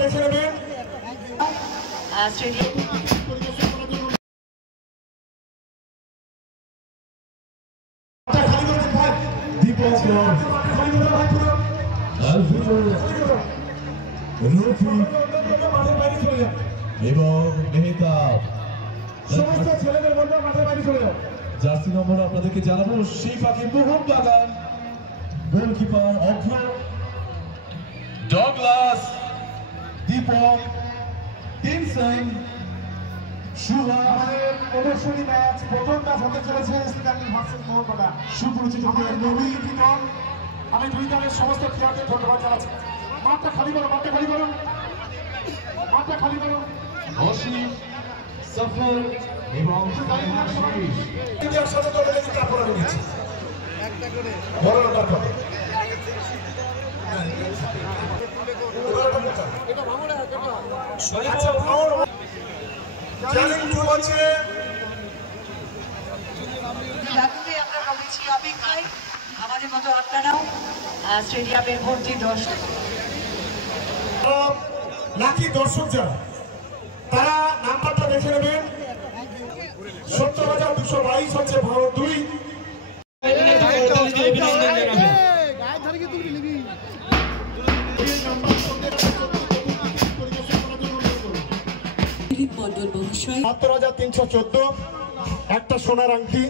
দেখে নেবেন। এবং মেহতাব সমস্ত ছেলেদের বলবো মাঠের বাইরে চলে যাও। জার্সি নম্বর আপনাদেরকে জানাবো সেই ফাঁকে মোহনবাগান গোলকিপার অভ্র, ডগলাস, দীপক, টিনসন, সুভা। প্রদর্শনী ম্যাচ, প্রথম ম্যাচ হতে চলেছে ইস্টার্ন ভার্সেস মোহনবাগান। সুপরিচিত নবীন দল, আমি দুই দলের সমস্ত খেলোয়াড়দের ধন্যবাদ জানাচ্ছি। মাঠটা খালি করো, মাঠটা খালি করো, মাঠটা খালি করো। অসীম, সফর এবং ইন্ডিয়ার সাথে দলে দেখি কাপড় আমি নিচ্ছি বড় নাম্বার কত? আচ্ছা ভাঙড় চ্যালেঞ্জ টু আছে। আমরা রয়েছি অপেক্ষায়, আমাদের মতো আপনারাও স্টেডিয়ামের ভর্তি দর্শক। লাকি দর্শক যারা, তারা নাম্বারটা দেখে নেবেন। 70,222 হচ্ছে ভারত 2। মন্ডল মহাশয় ৭৩,314 একটা সোনার আংটি।